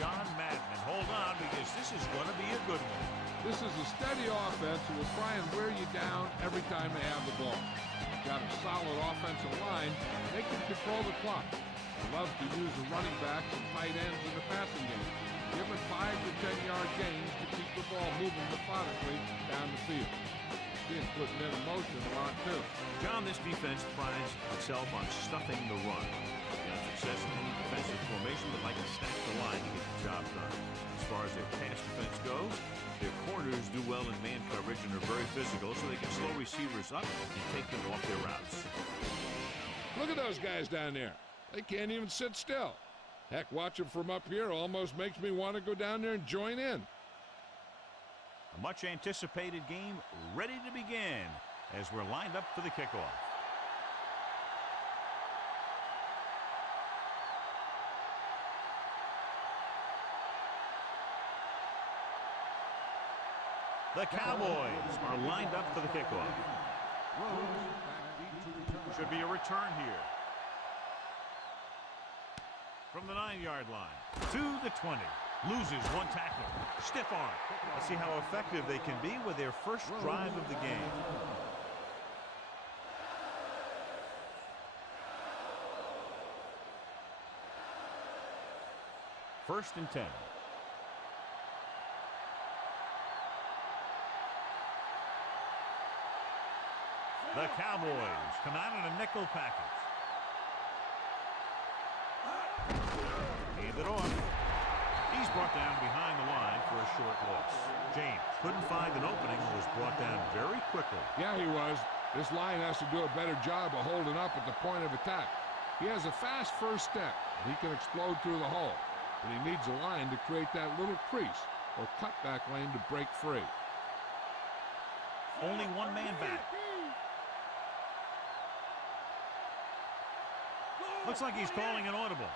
John Madden. And hold on, because this is going to be a good one. This is a steady offense that will try and wear you down every time they have the ball. Got a solid offensive line. They can control the clock. They love to use the running backs and tight ends in the passing game. Give it 5 to 10 yard gains to keep the ball moving methodically down the field. He's putting it in motion a lot too. John, this defense prides itself on stuffing the run. They have success in any defensive formation, but like to stack the line to get the job done. As far as their pass defense goes, their corners do well in man coverage and are very physical, so they can slow receivers up and take them off their routes. Look at those guys down there. They can't even sit still. Heck, watching from up here almost makes me want to go down there and join in. A much anticipated game ready to begin as we're lined up for the kickoff. The Cowboys are lined up for the kickoff. Should be a return here. From the 9-yard line to the 20. Loses one tackle. Stiff arm. Let's see how effective they can be with their first drive of the game. First and 10. The Cowboys come out in a nickel package. Hand it off. He's brought down behind the line for a short loss. James couldn't find an opening and was brought down very quickly. Yeah, he was. This line has to do a better job of holding up at the point of attack. He has a fast first step. He can explode through the hole. But he needs a line to create that little crease or cutback lane to break free. Only one man back. Looks like he's calling an audible.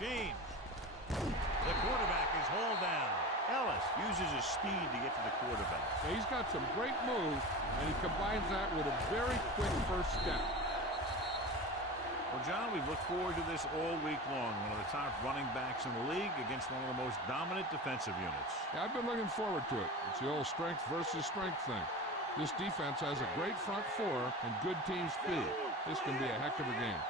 James. The quarterback is hauled down. Ellis uses his speed to get to the quarterback. Now he's got some great moves, and he combines that with a very quick first step. Well, John, we've looked forward to this all week long. One of the top running backs in the league against one of the most dominant defensive units. Yeah, I've been looking forward to it. It's the old strength versus strength thing. This defense has a great front four and good team speed. This can be a heck of a game.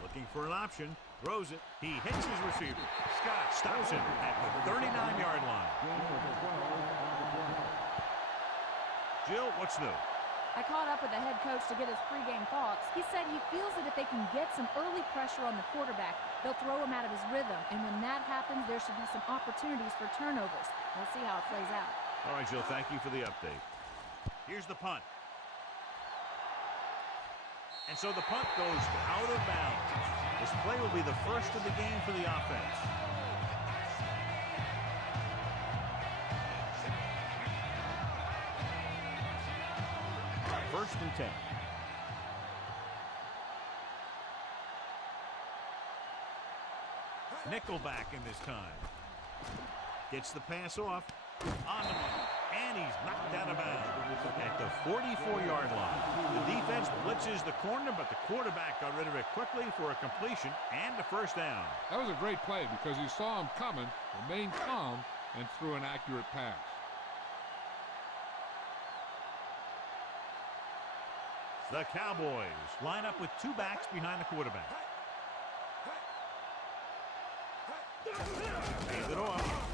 Looking for an option, throws it. He hits his receiver. Scott stops him at the 39-yard line. Jill, what's new? I caught up with the head coach to get his pregame thoughts. He said he feels that if they can get some early pressure on the quarterback, they'll throw him out of his rhythm. And when that happens, there should be some opportunities for turnovers. We'll see how it plays out. All right, Jill, thank you for the update. Here's the punt. And so the punt goes out of bounds. This play will be the first of the game for the offense. First and 10. Nickelback in this time. Gets the pass off. On the money. And he's knocked out of bounds at the 44-yard line. The defense blitzes the corner, but the quarterback got rid of it quickly for a completion and a first down. That was a great play because he saw him coming, remained calm, and threw an accurate pass. The Cowboys line up with two backs behind the quarterback. Hands it off.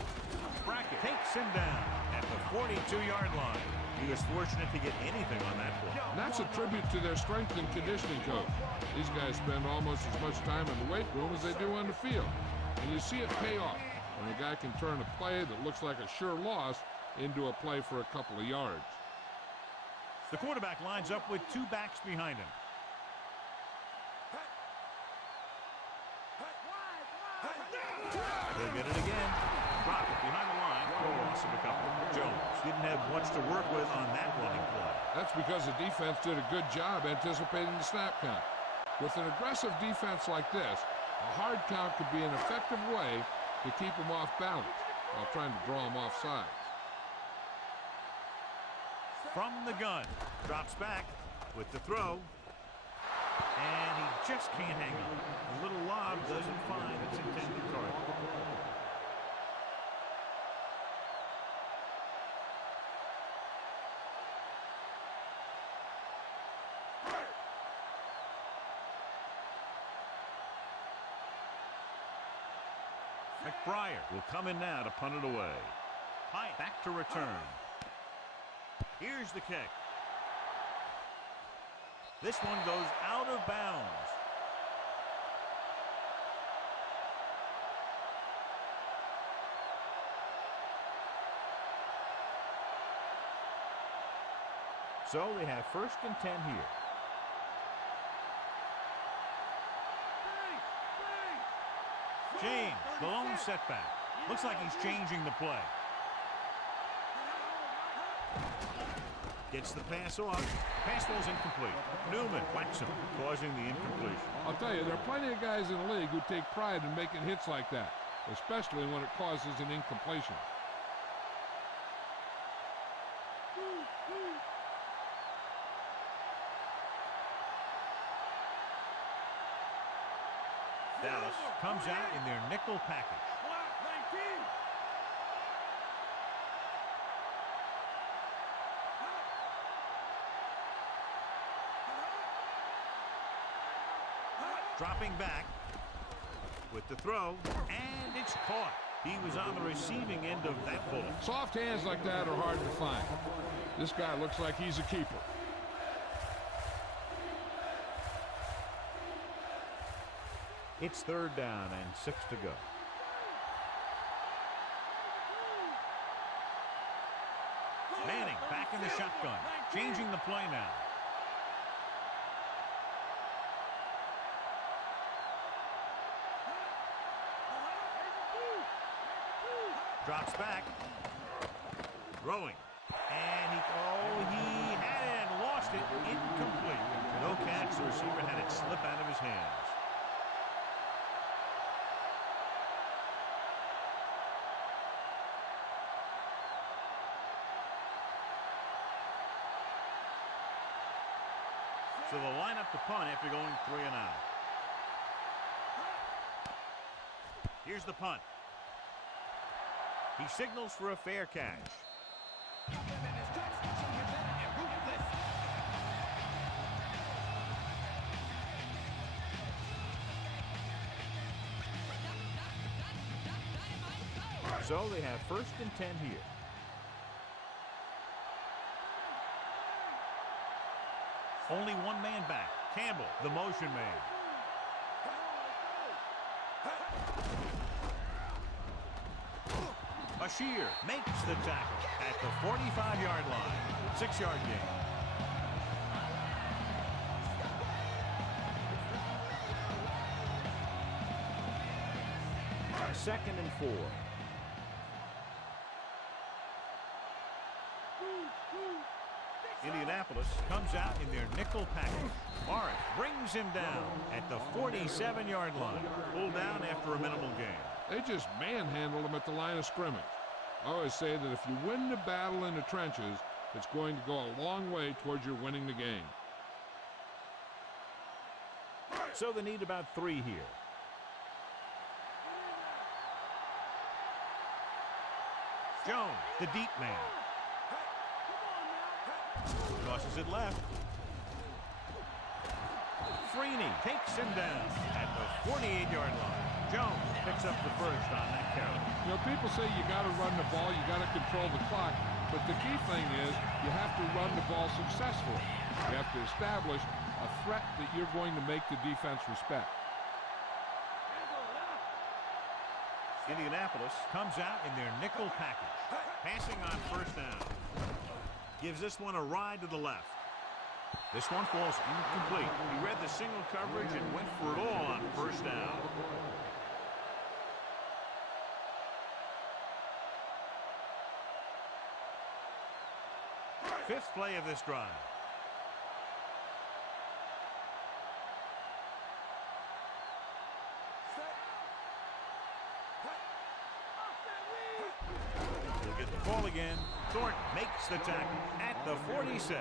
Brackett takes him down at the 42-yard line. He was fortunate to get anything on that play. And that's a tribute to their strength and conditioning coach. These guys spend almost as much time in the weight room as they do on the field. And you see it pay off when a guy can turn a play that looks like a sure loss into a play for a couple of yards. The quarterback lines up with two backs behind him. He'll get it again. Drop it behind the line for a loss of a couple. Jones didn't have much to work with on that running play. That's because the defense did a good job anticipating the snap count. With an aggressive defense like this, a hard count could be an effective way to keep them off balance while trying to draw them off sides. from the gun. Drops back with the throw. And he just can't hang on. A little lob doesn't find its intended target. McBriar will come in now to punt it away. Hyatt back to return. Here's the kick. This one goes out of bounds. So they have 1st and 10 here. James, the lone setback. Looks like he's changing the play. Gets the pass off. Pass ball's incomplete. Newman whacks him, causing the incompletion. I'll tell you, there are plenty of guys in the league who take pride in making hits like that, especially when it causes an incompletion. Dallas comes out in their nickel package. Dropping back with the throw, and it's caught. He was on the receiving end of that bullet. Soft hands like that are hard to find. This guy looks like he's a keeper. It's 3rd down and 6 to go. Manning back in the shotgun, changing the play now. Drops back. Throwing. And he had it and lost it. Incomplete. No catch. The receiver had it slip out of his hands. So they'll line up the punt after going 3 and out. Here's the punt. He signals for a fair catch. So they have 1st and 10 here. Only one man back. Campbell, the motion man. Bashir makes the tackle at the 45-yard line. 6-yard gain. Second and 4. Indianapolis comes out in their nickel package. Morris brings him down at the 47-yard line. Pulled down after a minimal gain. They just manhandled him at the line of scrimmage. I always say that if you win the battle in the trenches, it's going to go a long way towards your winning the game. So they need about 3 here. Jones, the deep man. Tosses it left. Freeney takes him down at the 48-yard line. Jones picks up the first on that carry. You know, people say you got to run the ball, you got to control the clock, but the key thing is you have to run the ball successfully. You have to establish a threat that you're going to make the defense respect. Indianapolis comes out in their nickel package. Passing on 1st down. Gives this one a ride to the left. This one falls incomplete. He read the single coverage and went for it all on 1st down. Fifth play of this drive. He'll get the ball again. Thornton makes Makes the tackle at the 46.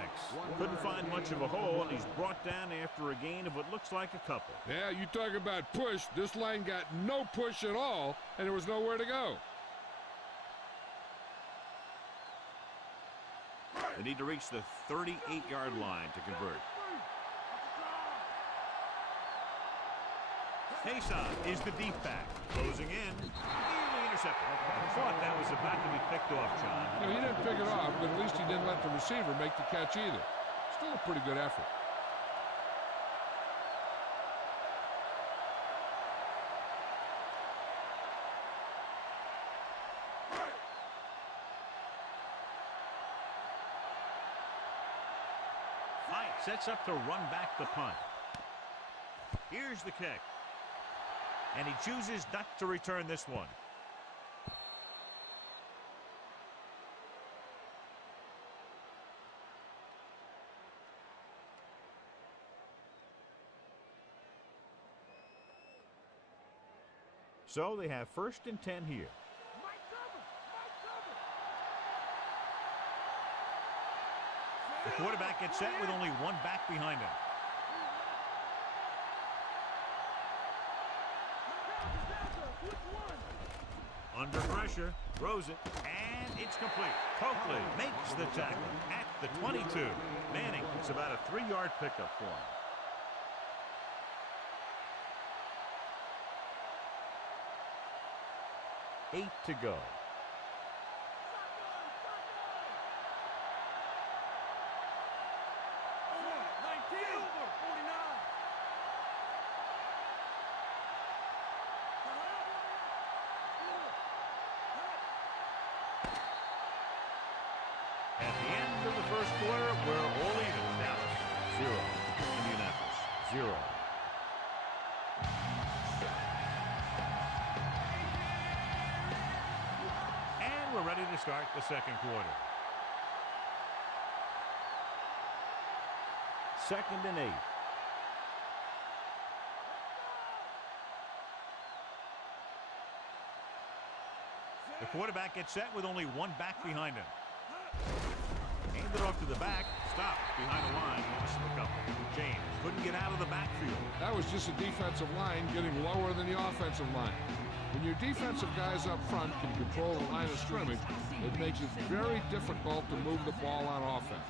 Couldn't find much of a hole, and he's brought down after a gain of what looks like a couple. Yeah, you talk about push. This line got no push at all, and there was nowhere to go. They need to reach the 38-yard line to convert. Taysom is the deep back. Closing in. Nearly intercepted. I thought that was about to be picked off, John. No, he didn't pick it off, but at least he didn't let the receiver make the catch either. Still a pretty good effort. Sets up to run back the punt. Here's the kick. And he chooses not to return this one. So they have 1st and 10 here. The quarterback gets set with only one back behind him. Under pressure, throws it, and it's complete. Coakley makes the tackle at the 22. Manning, it's about a 3-yard pickup for him. 8 to go. At the end of the first quarter, we're all even. Dallas, 0. Indianapolis, 0. And we're ready to start the second quarter. 2nd and 8. The quarterback gets set with only one back behind him. Handed off to the back, stopped behind the line, lost a couple. James couldn't get out of the backfield. That was just a defensive line getting lower than the offensive line. When your defensive guys up front can control the line of scrimmage, it makes it very difficult to move the ball on offense.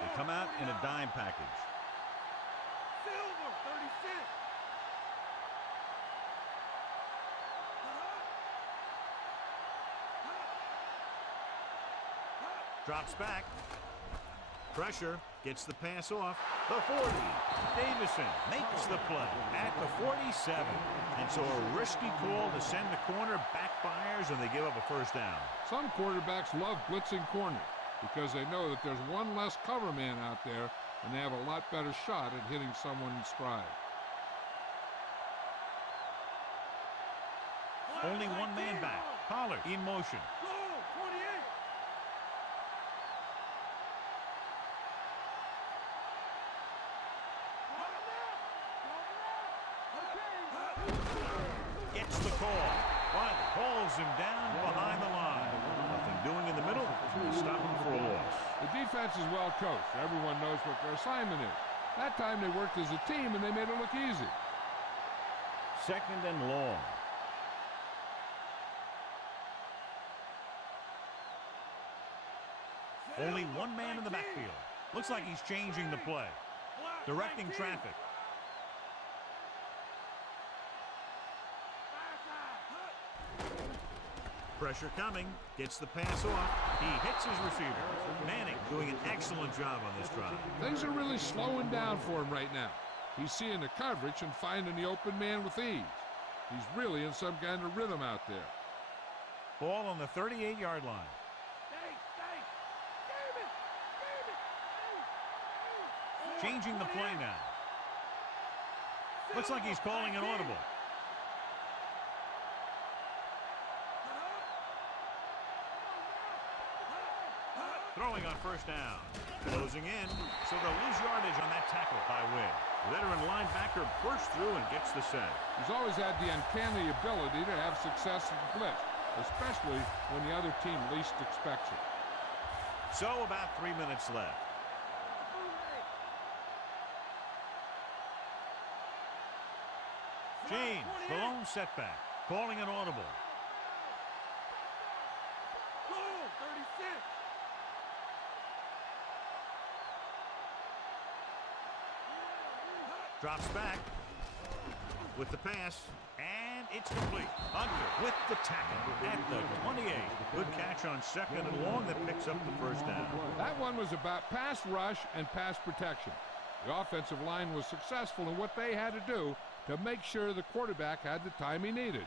They come out in a dime package. Drops back. Pressure. Gets the pass off. The 40. Davison makes the play at the 47. And so a risky call to send the corner backfires, and they give up a first down. Some quarterbacks love blitzing corners because they know that there's one less cover man out there, and they have a lot better shot at hitting someone in stride. Only one man back. Pollard in motion. Gets the call. Finally hauls him down behind the line. Nothing doing in the middle. Stop him for a loss. The defense is well coached. Everyone knows what their assignment is. That time they worked as a team and they made it look easy. 2nd and long. Only one man in the backfield. Looks like he's changing the play. Directing traffic. Pressure coming. Gets the pass off. He hits his receiver. Manning doing an excellent job on this drive. Things are really slowing down for him right now. He's seeing the coverage and finding the open man with ease. He's really in some kind of rhythm out there. Ball on the 38-yard line. Changing the play now. Looks like he's calling an audible. Throwing on first down. Closing in, so they'll lose yardage on that tackle by Wynn. Veteran linebacker bursts through and gets the sack. He's always had the uncanny ability to have success in the blitz, especially when the other team least expects it. So about 3 minutes left. James, the lone setback, calling an audible. Drops back with the pass, and it's complete. Hunter with the tackle at the 28. Good catch on second and long that picks up the first down. That one was about pass rush and pass protection. The offensive line was successful in what they had to do to make sure the quarterback had the time he needed.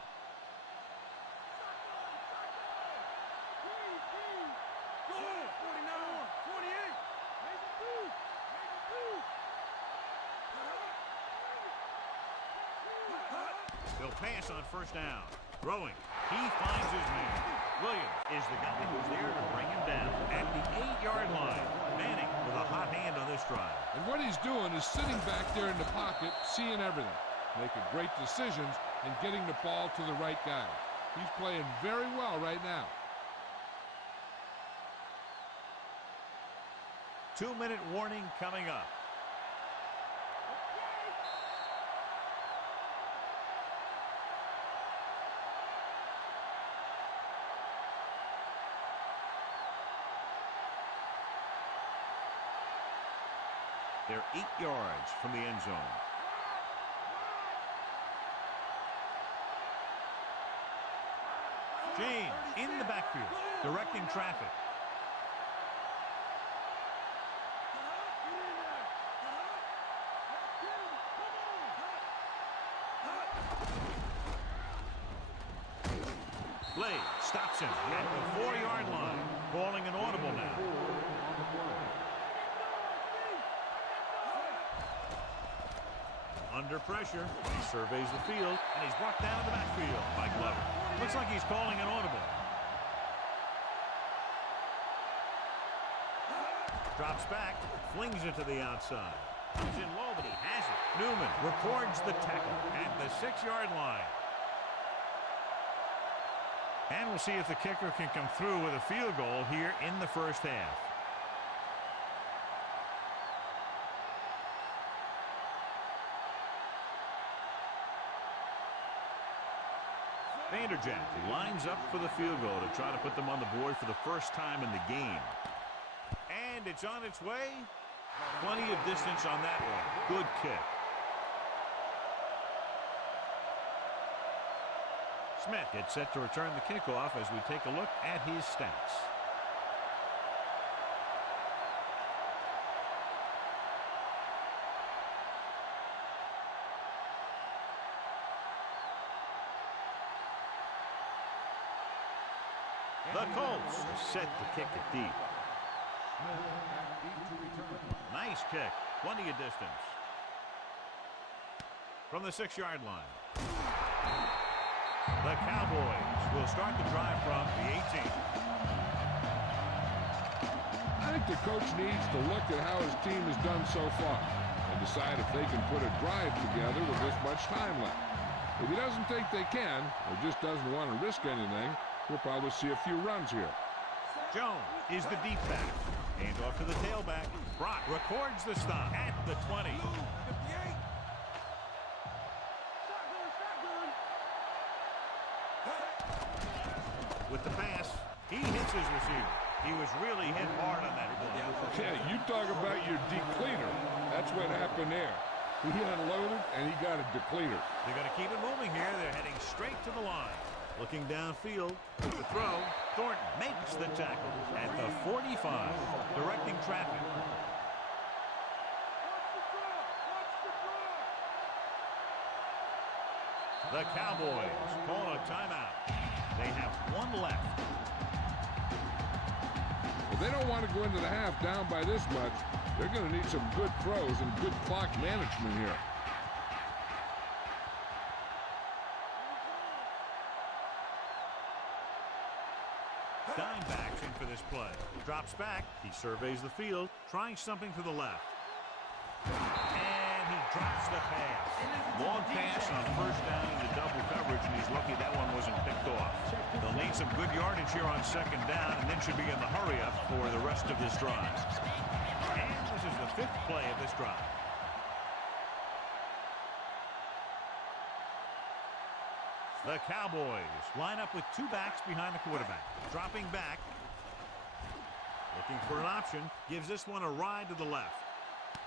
They'll pass on first down. Throwing. He finds his man. Williams is the guy who's there to bring him down at the 8-yard line. Manning with a hot hand on this drive. And what he's doing is sitting back there in the pocket, seeing everything, making great decisions, and getting the ball to the right guy. He's playing very well right now. 2-minute warning coming up. They're 8 yards from the end zone. James in the backfield, directing traffic. Blade stops him at the 4-yard line, calling an audible now. Under pressure, he surveys the field, and he's brought down in the backfield by Glover. Looks like he's calling an audible. Drops back, flings it to the outside. Comes in low, but he has it. Newman records the tackle at the 6-yard line. And we'll see if the kicker can come through with a field goal here in the first half. Vanderjagt lines up for the field goal to try to put them on the board for the first time in the game. And it's on its way. Plenty of distance on that one. Good kick. Smith gets set to return the kickoff as we take a look at his stats. The Colts are set to kick it deep. Nice kick. Plenty of distance. From the 6-yard line. The Cowboys will start the drive from the 18. I think the coach needs to look at how his team has done so far and decide if they can put a drive together with this much time left. If he doesn't think they can, or just doesn't want to risk anything, we'll probably see a few runs here. Jones is the deep back. Hand off to the tailback. Brock records the stop at the 20. With the pass, he hits his receiver. He was really hit hard on that play. Yeah, you talk about your depleter. That's what happened there. He unloaded, and he got a depleter. They're going to keep it moving here. They're heading straight to the line. Looking downfield with the throw. Thornton makes the tackle at the 45, directing traffic. The Cowboys call a timeout. They have one left. If they don't want to go into the half down by this much, they're going to need some good throws and good clock management here. Dimebacks in for this play. Drops back. He surveys the field, trying something to the left. And he Drops the pass. Long pass on first down into double coverage, and he's lucky that one wasn't picked off. They'll need some good yardage here on second down, and then should be in the hurry-up for the rest of this drive. And this is the 5th play of this drive. The Cowboys line up with 2 backs behind the quarterback. Dropping back. Looking for an option. Gives this one a ride to the left.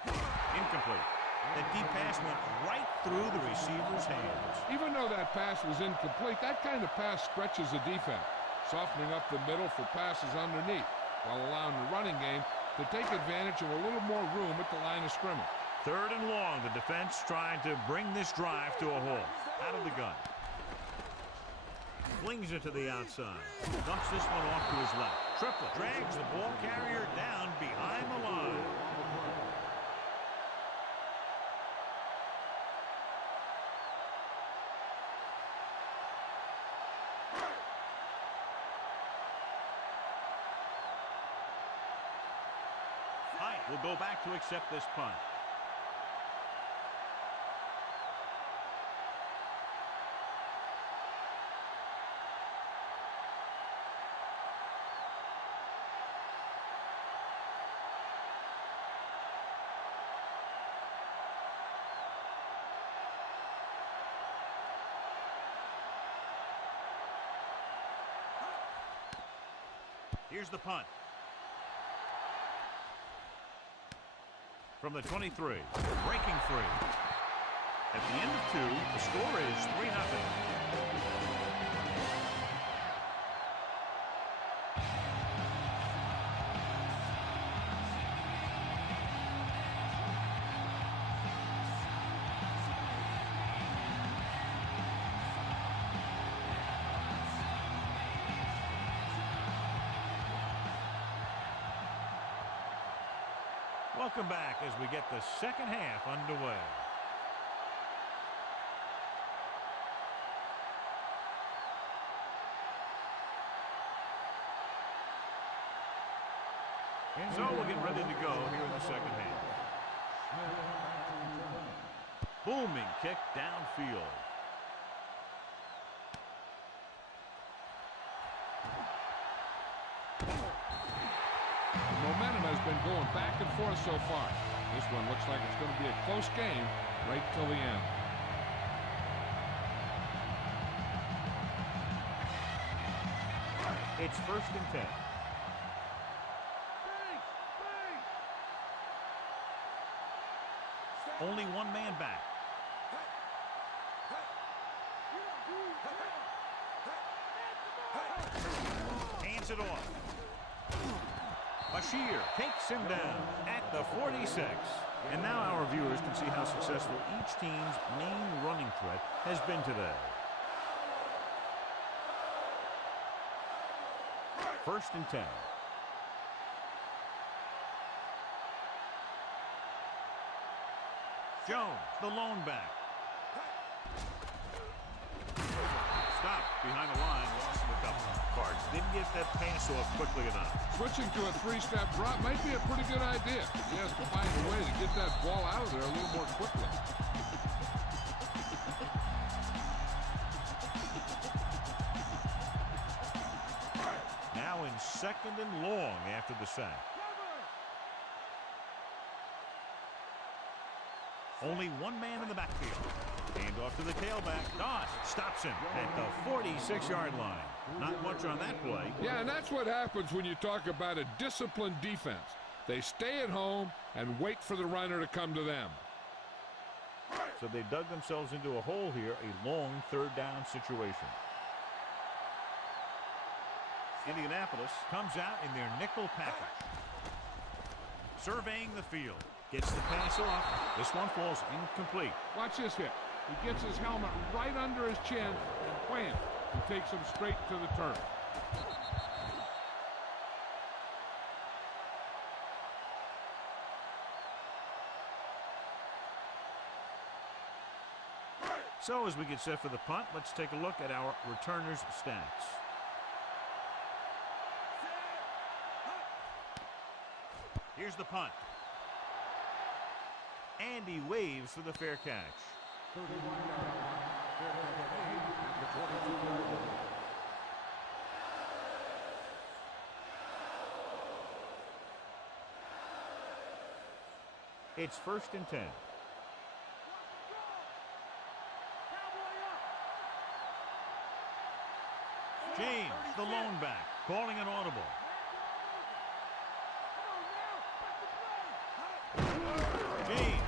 Incomplete. That deep pass went right through the receiver's hands. Even though that pass was incomplete, that kind of pass stretches the defense, softening up the middle for passes underneath, while allowing the running game to take advantage of a little more room at the line of scrimmage. 3rd and long. The defense trying to bring this drive to a halt. Out of the gun. Flings it to the outside. Dumps this one off to his left. Triplett drags the ball carrier down behind the line. Hyatt will go back to accept this punt. Here's the punt. From the 23, breaking free. At the end of 2, the score is 3-0. Welcome back as we get the second half underway. And so we'll get ready to go here in the second half. Booming kick downfield. Momentum has been going back and forth so far. This one looks like it's going to be a close game right till the end. It's 1st and 10. Only one man back. Hands it off. Bashir takes him down at the 46. And now our viewers can see how successful each team's main running threat has been today. 1st and 10. Jones, the lone back. Stopped behind the line, lost him a couple. Cards didn't get that pass off quickly enough. Switching to a 3-step drop might be a pretty good idea. He has to find a way to get that ball out of there a little more quickly. Now in 2nd and long after the sack. Only one man in the backfield. Hand off to the tailback. Doss stops him at the 46-yard line. Not much on that play. Yeah, and that's what happens when you talk about a disciplined defense. They stay at home and wait for the runner to come to them. So they dug themselves into a hole here, a long 3rd down situation. Indianapolis comes out in their nickel package. Surveying the field. Gets the pass off. This one falls incomplete. Watch this hit. He gets his helmet right under his chin and wham, he takes him straight to the turf. So as we get set for the punt, let's take a look at our returners' stats. Here's the punt. And he waves for the fair catch. 31 yards. Fair catch made at the 22-yard line. It's 1st and 10. James, the lone back, calling an audible. James.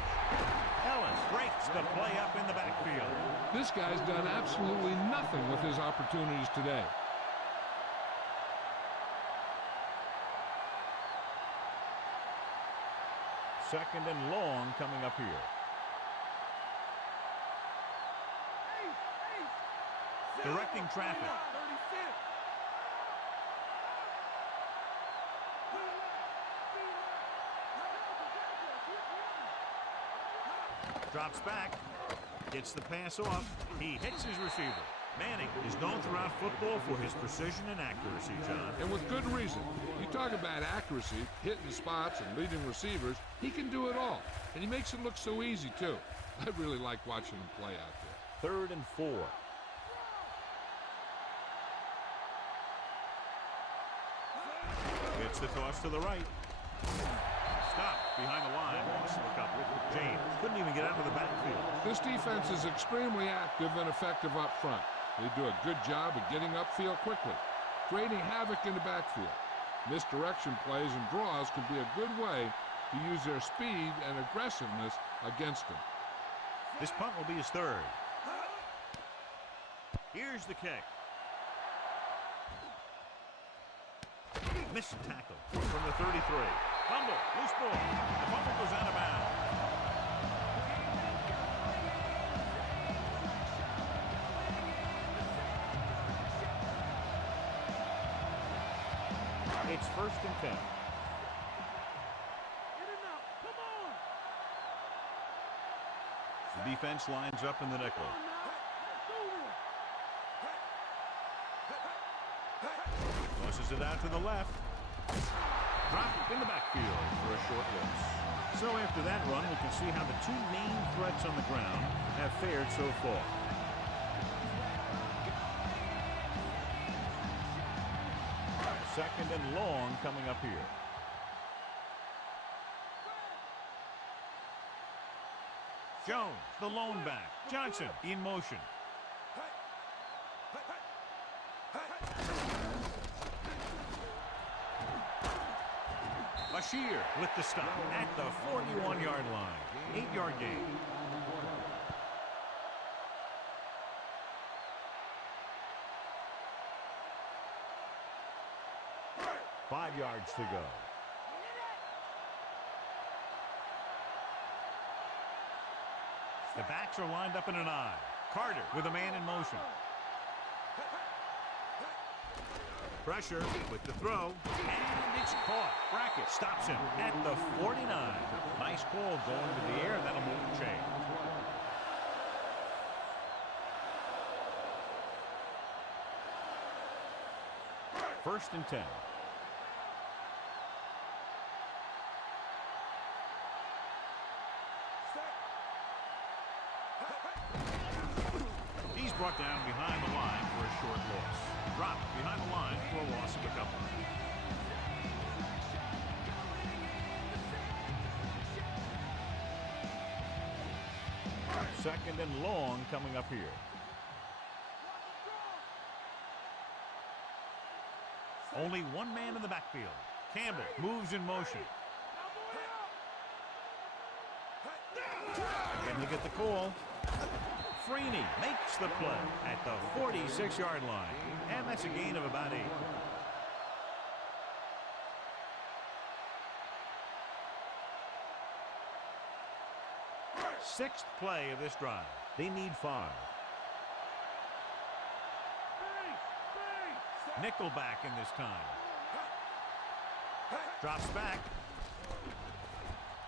Ellis breaks the play up in the backfield. This guy's done absolutely nothing with his opportunities today. Second and long coming up here. Directing traffic. Drops back. Gets the pass off. He hits his receiver. Manning is known throughout football for his precision and accuracy, John. And with good reason. You talk about accuracy, hitting spots, and leading receivers. He can do it all. And he makes it look so easy, too. I really like watching him play out there. 3rd and 4. Gets the toss to the right. Stop behind the line. Loss of a couple. James couldn't even get out of the backfield. This defense is extremely active and effective up front. They do a good job of getting upfield quickly, creating havoc in the backfield. Misdirection plays and draws can be a good way to use their speed and aggressiveness against them. This punt will be his 3rd. Here's the kick. Missed tackle from the 33. Fumble, loose ball. The fumble goes out of bounds. It's 1st and 10. The defense lines up in the nickel. Tosses it out to the left. Dropped in the backfield for a short loss. So after that run, we can see how the two main threats on the ground have fared so far. Second and long coming up here. Jones, the lone back. Johnson in motion. Bashir with the stop at the 41-yard line. 8-yard gain. Five yards to go. The backs are lined up in an I. Carter with a man in motion. Pressure with the throw, and it's caught. Brackett stops him at the 49. Nice call going to the air. That'll move the chain. First and 10. He's brought down behind the line for a short loss. Dropped behind the line for a loss of a couple. Second and long coming up here. Only one man in the backfield. Campbell moves in motion. Again, he'll get the call. Freeney makes the play at the 46-yard line. And that's a gain of about 8. Sixth play of this drive. They need 5. Nickelback in this time. Drops back.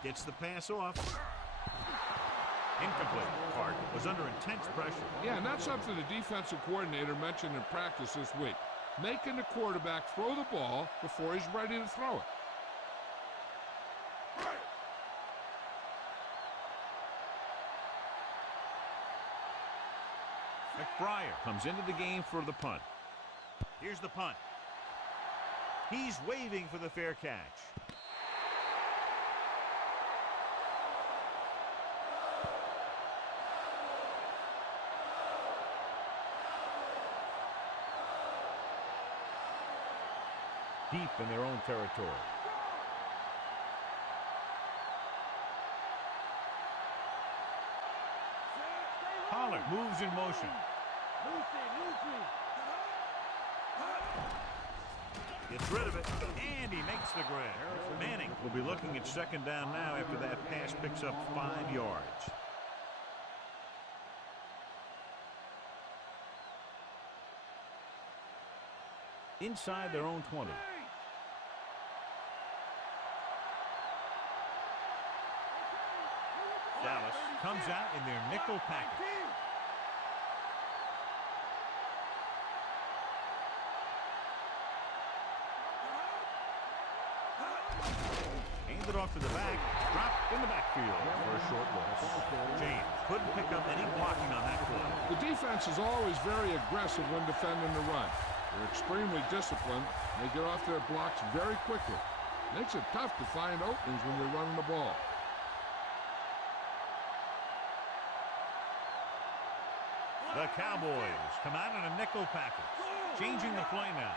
Gets the pass off. Incomplete. Clark was under intense pressure. Yeah, and that's something the defensive coordinator mentioned in practice this week. Making the quarterback throw the ball before he's ready to throw it. McBride comes into the game for the punt. Here's the punt. He's waving for the fair catch. Deep in their own territory. Pollard moves in motion. Gets rid of it, and he makes the grab. Manning will be looking at second down now after that pass picks up 5 yards. Inside their own 20. Dallas comes out in their nickel package. Handed off to the back, dropped in the backfield for a short loss. James couldn't pick up any blocking on that play. The defense is always very aggressive when defending the run. They're extremely disciplined. They get off their blocks very quickly. Makes it tough to find openings when you're running the ball. The Cowboys come out in a nickel package, changing the play now.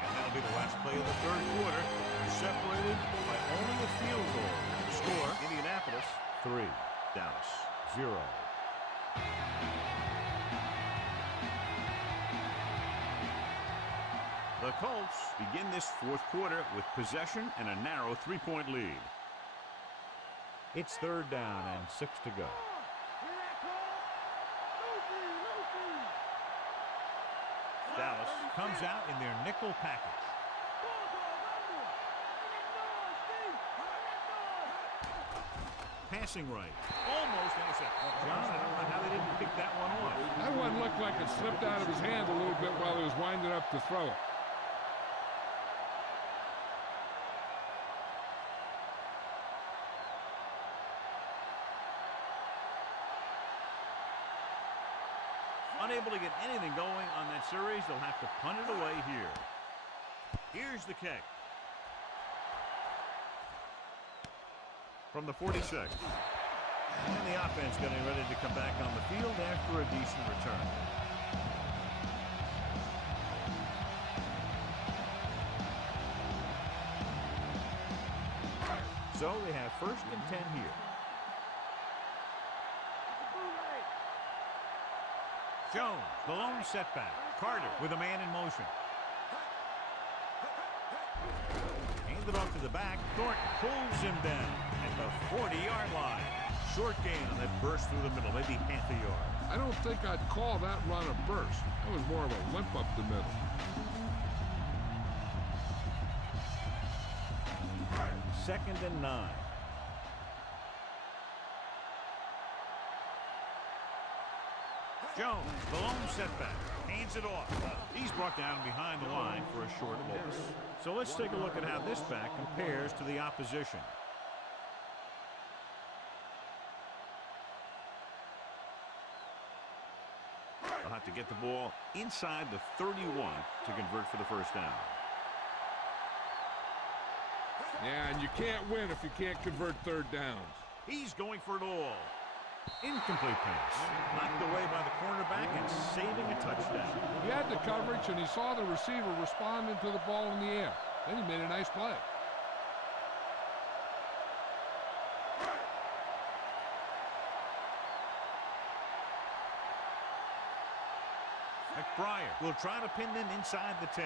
And that'll be the last play of the third quarter. They're separated by only a field goal. The score, Indianapolis 3, Dallas 0. The Colts begin this fourth quarter with possession and a narrow 3-point lead. It's third down and 6 to go. Dallas comes out in their nickel package. Passing right. Almost intercepted. John, I don't know how they didn't pick that one off. That one looked like it slipped out of his hand a little bit while he was winding up to throw it. Unable to get anything going on that series, they'll have to punt it away here. Here's the kick. From the 46. And the offense getting ready to come back on the field after a decent return. So they have first and 10 here. Jones, the lone setback. Carter with a man in motion. Handed off to the back. Thornton pulls him down at the 40-yard line. Short gain on that burst through the middle, maybe half a yard. I don't think I'd call that run a burst. That was more of a limp up the middle. Second and 9. Jones, the lone setback, hands it off. He's brought down behind the line for a short loss. So let's take a look at how this back compares to the opposition. They'll have to get the ball inside the 31 to convert for the first down. Yeah, and you can't win if you can't convert third downs. He's going for it all. Incomplete pass. Knocked away by the cornerback and saving a touchdown. He had the coverage, and he saw the receiver responding to the ball in the air. Then he made a nice play. McBride will try to pin them inside the 10.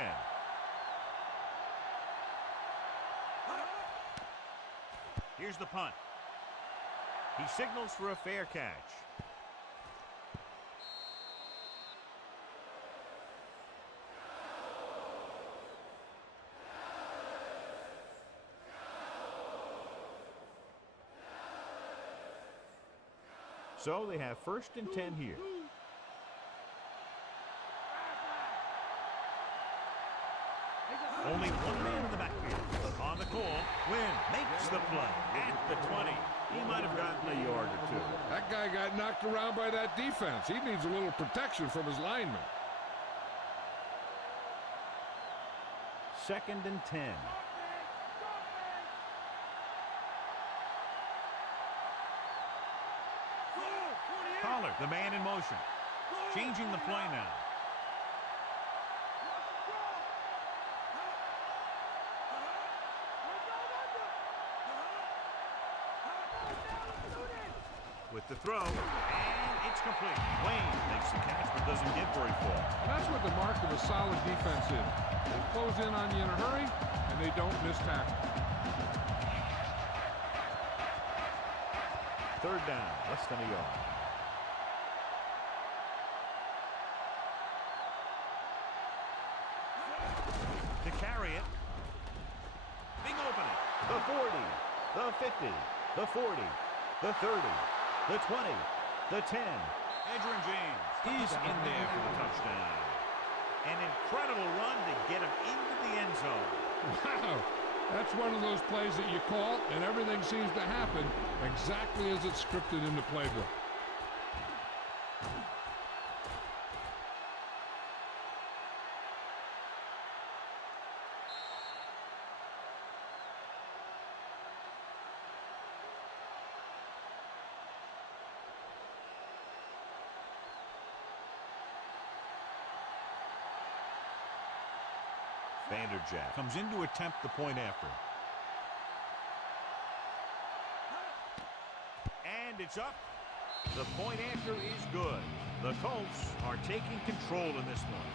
Here's the punt. He signals for a fair catch. So they have first and 10 here. Only one man in the backfield. On on the call. Wynn makes the play at the 20. He might have gotten a yard or two. That guy got knocked around by that defense. He needs a little protection from his linemen. 2nd and 10. Pollard, the man in motion. Changing the play now. With the throw, and it's complete. Wayne makes the catch but doesn't get very far. And that's what the mark of a solid defense is. They close in on you in a hurry, and they don't miss tackle. 3rd down, less than a yard. To carry it. Big opening. The 40, the 50, the 40, the 30, the 20, the 10. Edgerrin James is in there for the touchdown. An incredible run to get him into the end zone. Wow, that's one of those plays that you call, and everything seems to happen exactly as it's scripted in the playbook. Vanderjagt comes in to attempt the point after. And it's up. The point after is good. The Colts are taking control in this one.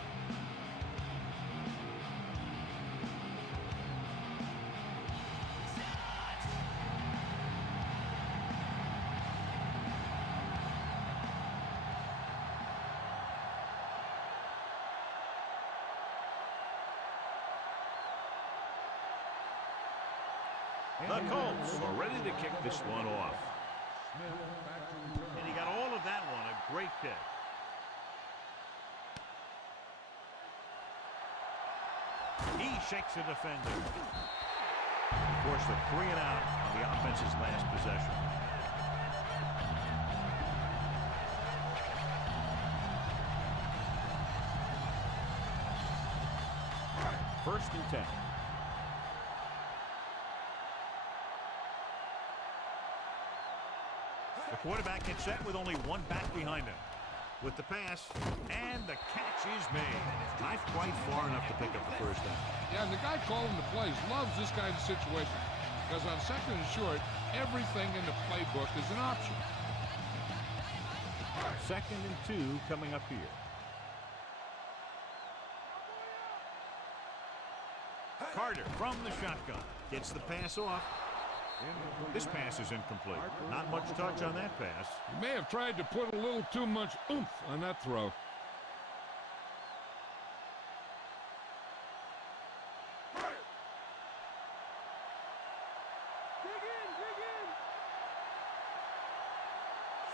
The Colts are ready to kick this one off. And he got all of that one, a great kick. He shakes a defender. Of course, the 3 and out on the offense's last possession. First and 10. The quarterback gets set with only one back behind him. With the pass, and the catch is made. Not quite far enough to pick up the first down. Yeah, and the guy calling the plays loves this kind of situation because on 2nd and short, everything in the playbook is an option. 2nd and 2 coming up here. Carter from the shotgun gets the pass off. This pass is incomplete. Not much touch on that pass. He may have tried to put a little too much oomph on that throw.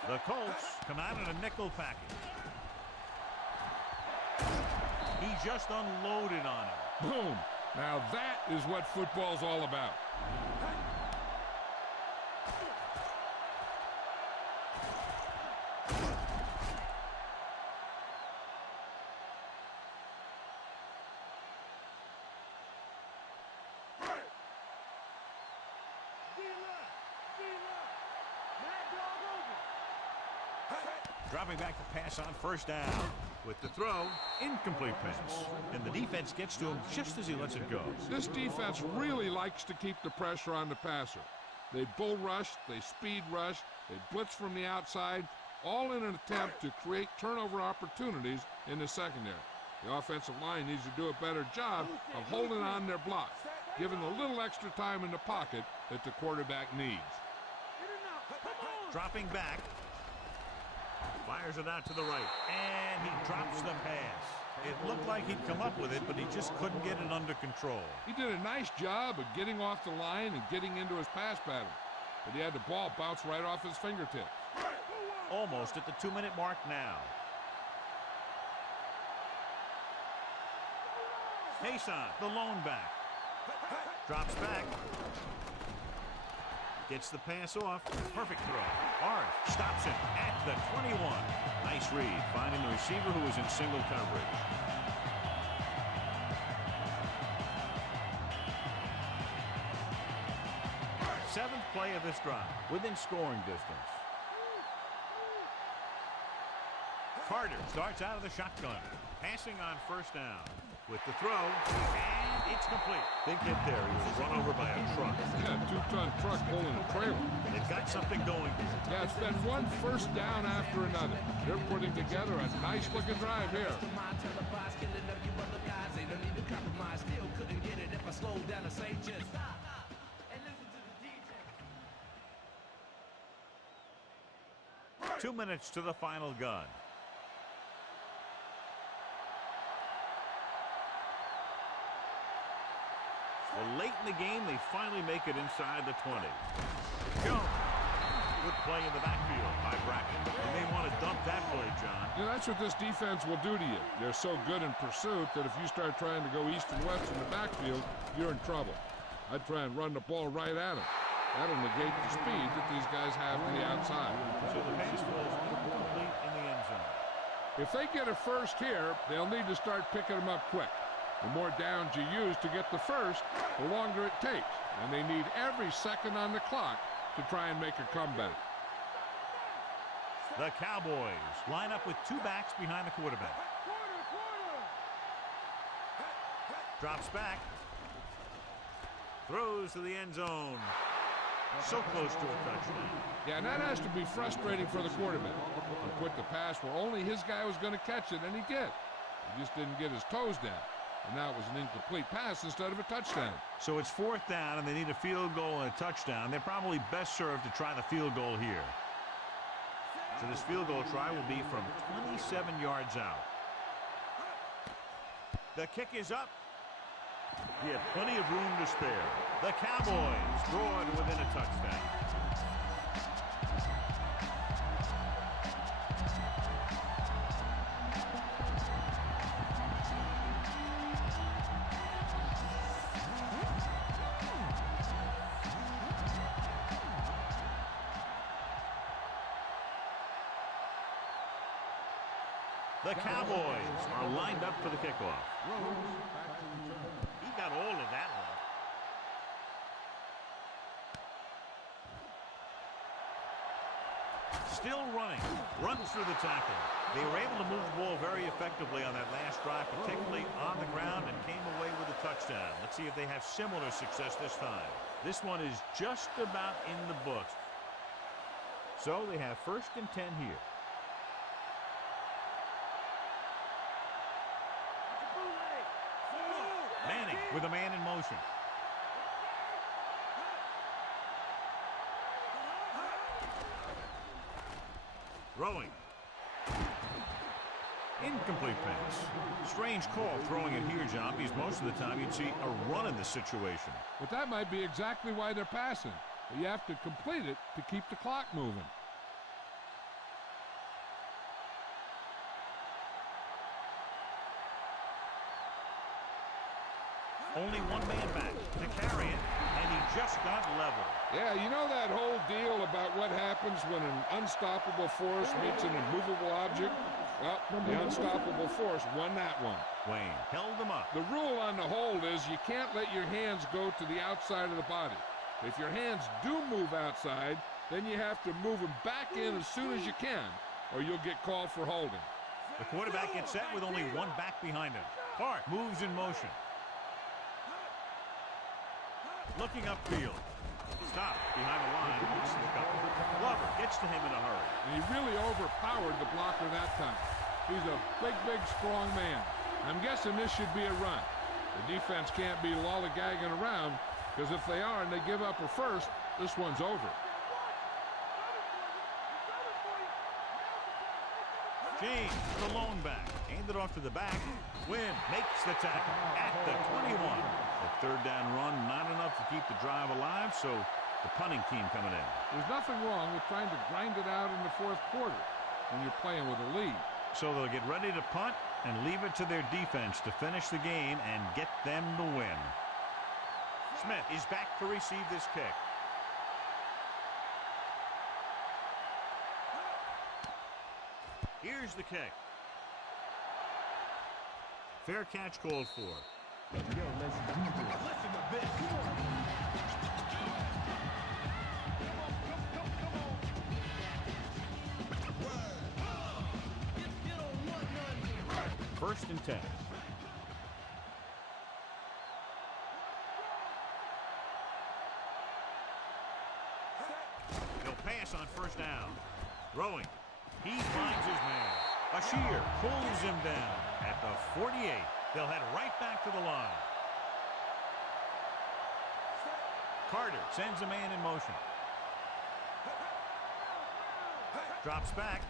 The Colts come out in a nickel package. He just unloaded on him. Boom. Now that is what football's all about. Dropping back the pass on first down. With the throw, incomplete pass. And the defense gets to him just as he lets it go. This defense really likes to keep the pressure on the passer. They bull rush, they speed rush, they blitz from the outside, all in an attempt to create turnover opportunities in the secondary. The offensive line needs to do a better job of holding on their block, giving a little extra time in the pocket that the quarterback needs. Dropping back. Fires it out to the right. And he drops the pass. It looked like he'd come up with it, but he just couldn't get it under control. He did a nice job of getting off the line and getting into his pass pattern. But he had the ball bounce right off his fingertips. Almost at the 2-minute mark now. Mason, the lone back. Drops back. Gets the pass off. Perfect throw. Art stops it at the 21. Nice read, finding the receiver who was in single coverage. Seventh play of this drive, within scoring distance. Carter starts out of the shotgun, passing on first down. With the throw, and it's complete. Big hit there. He was run over by a truck. Yeah, two-ton truck pulling a trailer. They've got something going. Yeah, it's been one first down after another. They're putting together a nice-looking drive here. Two minutes to the final gun. Well, late in the game, they finally make it inside the 20. Jones. Good play in the backfield by Bracken. You may want to dump that play, John. Yeah, that's what this defense will do to you. They're so good in pursuit that if you start trying to go east and west in the backfield, you're in trouble. I'd try and run the ball right at them. That'll negate the speed that these guys have to the outside. So the pass was incomplete in the end zone. If they get a first here, they'll need to start picking them up quick. The more downs you use to get the first, the longer it takes. And they need every second on the clock to try and make a comeback. The Cowboys line up with two backs behind the quarterback. Drops back. Throws to the end zone. So close to a touchdown. Yeah, and that has to be frustrating for the quarterback. He put the pass where only his guy was going to catch it, and he did. He just didn't get his toes down. And now it was an incomplete pass instead of a touchdown. So it's fourth down, and they need a field goal and a touchdown. They're probably best served to try the field goal here. So this field goal try will be from 27 yards out. The kick is up. He had plenty of room to spare. The Cowboys draw to within a touchdown. The Cowboys are lined up for the kickoff. He got all of that one. Still running. Runs through the tackle. They were able to move the ball very effectively on that last drive, particularly on the ground, and came away with a touchdown. Let's see if they have similar success this time. This one is just about in the books. So they have 1st and 10 here. Manning with a man in motion. Throwing. Incomplete pass. Strange call throwing it here, John, because most of the time you'd see a run in this situation. But that might be exactly why they're passing. But you have to complete it to keep the clock moving. Only one man back to carry it, and he just got level. Yeah, you know that whole deal about what happens when an unstoppable force meets an immovable object? Well, the unstoppable force won that one. Wayne held him up. The rule on the hold is you can't let your hands go to the outside of the body. If your hands do move outside, then you have to move them back in as soon as you can, or you'll get called for holding. The quarterback gets set with only one back behind him. Clark moves in motion. Looking upfield. Stop behind the line. Gets to the cover. Glover gets to him in a hurry. And he really overpowered the blocker that time. He's a big, strong man. I'm guessing this should be a run. The defense can't be lollygagging around, because if they are and they give up a first, this one's over. James, the lone back. Handed off to the back. Wynn makes the tackle at the 21. The 3rd down run, not enough to keep the drive alive, so the punting team coming in. There's nothing wrong with trying to grind it out in the 4th quarter when you're playing with a lead. So they'll get ready to punt and leave it to their defense to finish the game and get them the win. Smith is back to receive this kick. Here's the kick. Fair catch called for. Yo, let's do this. Listen to this. First and 10. He'll pass on first down. Throwing. He finds his man. Bashir pulls him down at the 48. They'll head right back to the line. Carter sends a man in motion. Drops back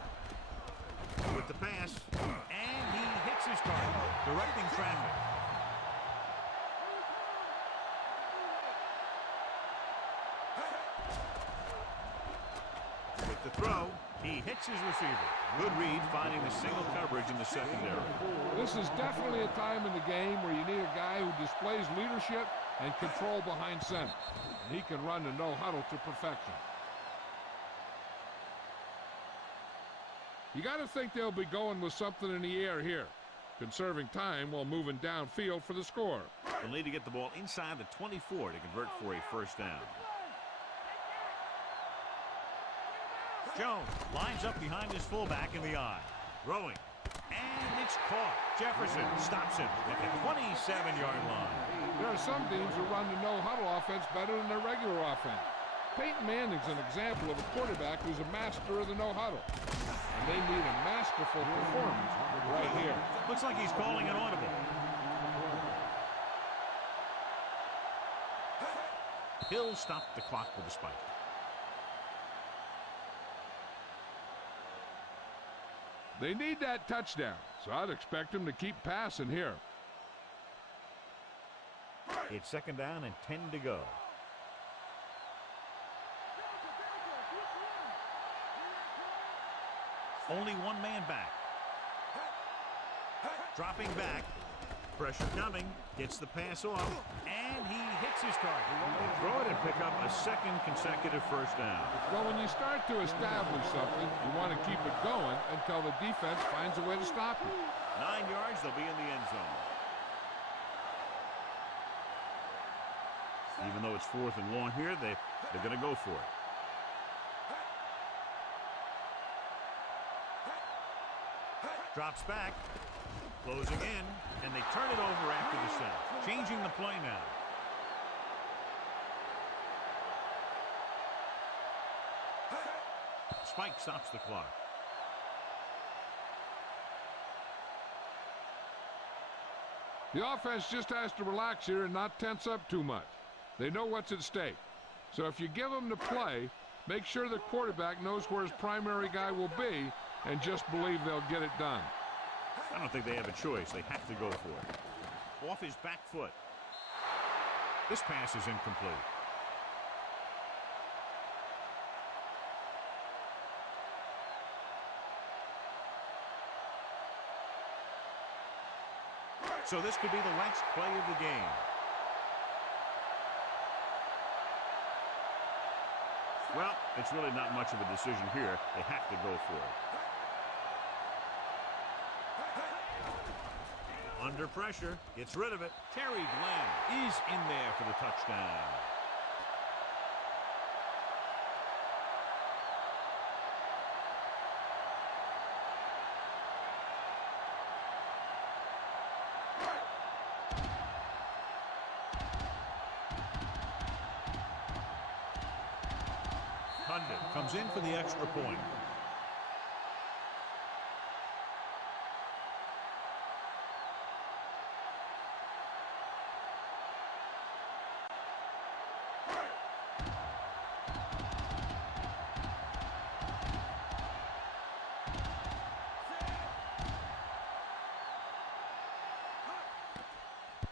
with the pass, and he hits his target, directing traffic. With the throw, he hits his receiver. Good read, finding the single coverage in the secondary. This is definitely a time in the game where you need a guy who displays leadership and control behind center. And he can run the no-huddle to perfection. You got to think they'll be going with something in the air here, conserving time while moving downfield for the score. They'll need to get the ball inside the 24 to convert for a first down. Jones lines up behind his fullback in the eye. Throwing. And it's caught. Jefferson stops him at the 27-yard line. There are some teams who run the no-huddle offense better than their regular offense. Peyton Manning's an example of a quarterback who's a master of the no-huddle. And they need a masterful performance right here. Looks like he's calling an audible. Hill stopped the clock with a spike. They need that touchdown, so I'd expect them to keep passing here. It's second down and 10 to go. Only one man back. Dropping back. Pressure coming. Gets the pass off. And he hits his target. Throw it and pick up a second consecutive first down. Well, when you start to establish something, you want to keep it going until the defense finds a way to stop it. 9 yards, they'll be in the end zone. Even though it's fourth and long here, they're going to go for it. Drops back, closing in, and they turn it over after the snap. Changing the play now. Spike stops the clock. The offense just has to relax here and not tense up too much. They know what's at stake. So if you give them the play, make sure the quarterback knows where his primary guy will be and just believe they'll get it done. I don't think they have a choice. They have to go for it. Off his back foot. This pass is incomplete. So this could be the last play of the game. Well, it's really not much of a decision here. They have to go for it. Under pressure, gets rid of it. Terry Glenn is in there for the touchdown. Condon comes in for the extra point.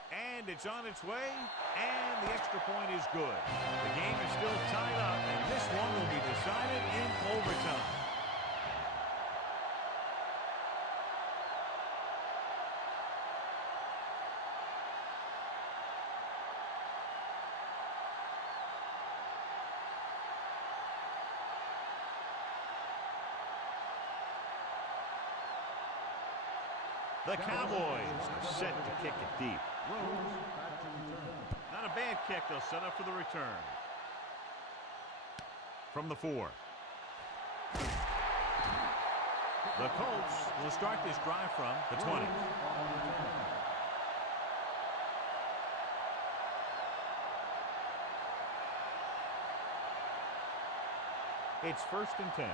And it's on its way, and the extra point is good. The game is still tied up, and this one will be decided in overtime. The Cowboys are set to kick it deep. Not a bad kick. They'll set up for the return. From the 4. The Colts will start this drive from the 20. It's 1st and 10.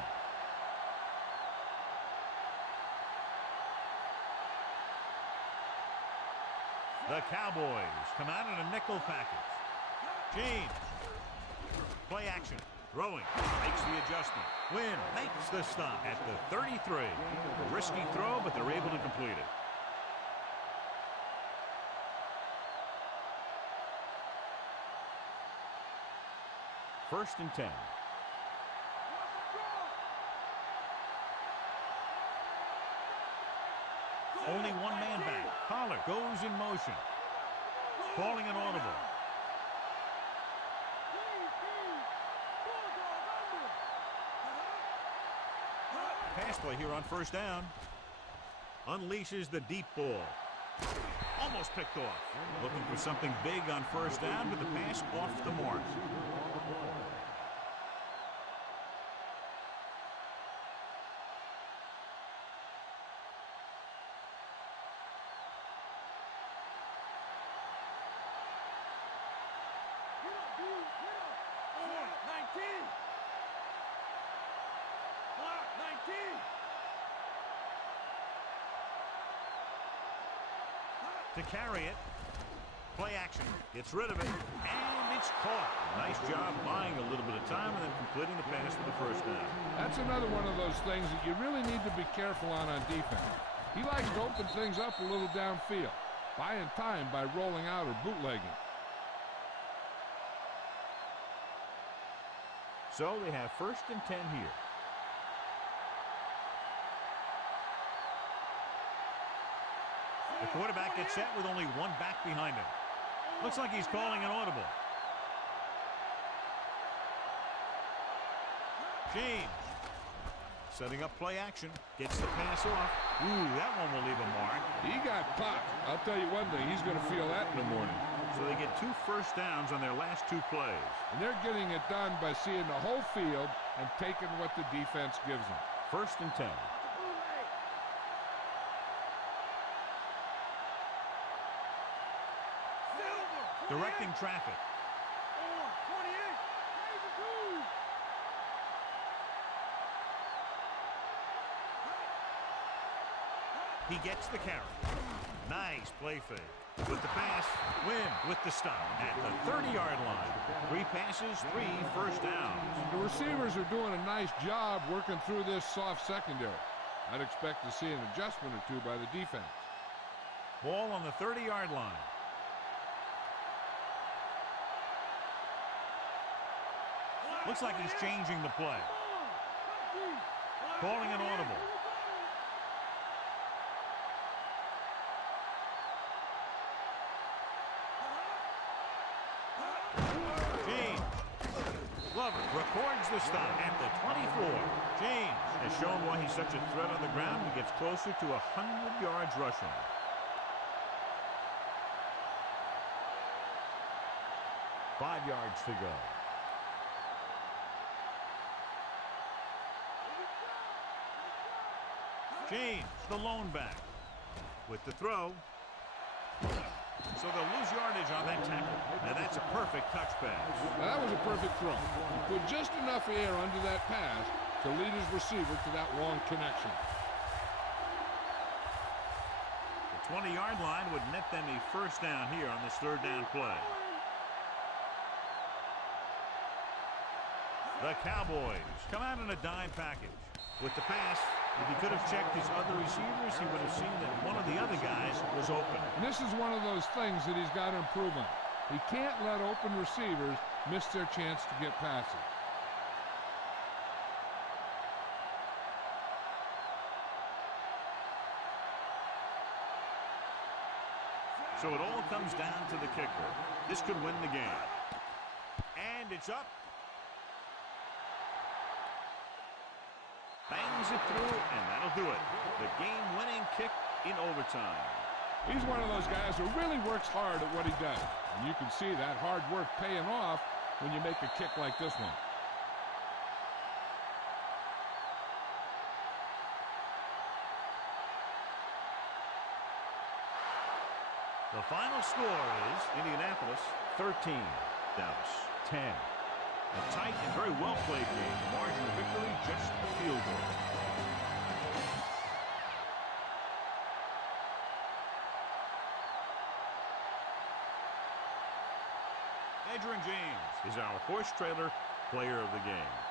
The Cowboys come out in a nickel package. James. Play action. Throwing. Makes the adjustment. Wynn makes the stop at the 33. A risky throw, but they're able to complete it. First and 10. Only one man back. Pollard goes in motion. Calling an audible. Pass play here on 1st down. Unleashes the deep ball. Almost picked off. Looking for something big on 1st down, but the pass off the mark. To carry it. Play action. Gets rid of it. And it's caught. Nice job buying a little bit of time and then completing the pass for the 1st down. That's another one of those things that you really need to be careful on defense. He likes to open things up a little downfield, buying time by rolling out or bootlegging. So they have 1st and 10 here. The quarterback gets set with only one back behind him. Looks like he's calling an audible. James. Setting up play action. Gets the pass off. Ooh, that one will leave a mark. He got popped. I'll tell you one thing, he's going to feel that in the morning. So they get 2 1st downs on their last 2 plays. And they're getting it done by seeing the whole field and taking what the defense gives them. 1st and 10. Directing traffic. He gets the carry. Nice play fake. With the pass, Wynn with the stop at the 30-yard line. 3 passes, 3 1st downs. The receivers are doing a nice job working through this soft secondary. I'd expect to see an adjustment or 2 by the defense. Ball on the 30-yard line. Looks like he's changing the play. Calling an audible. James. Glover records the stop at the 24. James has shown why he's such a threat on the ground and gets closer to 100 yards rushing. Five yards to go. James, the lone back, with the throw. So they'll lose yardage on that tackle. Now that's a perfect touch pass. Now that was a perfect throw. He put just enough air under that pass to lead his receiver to that long connection. The 20-yard line would net them a 1st down here on this 3rd down play. The Cowboys come out in a dime package. With the pass, if he could have checked his other receivers, he would have seen that one of the other guys was open. And this is one of those things that he's got to improve on. He can't let open receivers miss their chance to get passes. So it all comes down to the kicker. This could win the game. And it's up. Bangs it through, and that'll do it. The game-winning kick in overtime. He's one of those guys who really works hard at what he does. And you can see that hard work paying off when you make a kick like this one. The final score is Indianapolis 13, Dallas 10. A tight and very well played game. The margin of victory just a field goal. Adrian James is our horse trailer player of the game.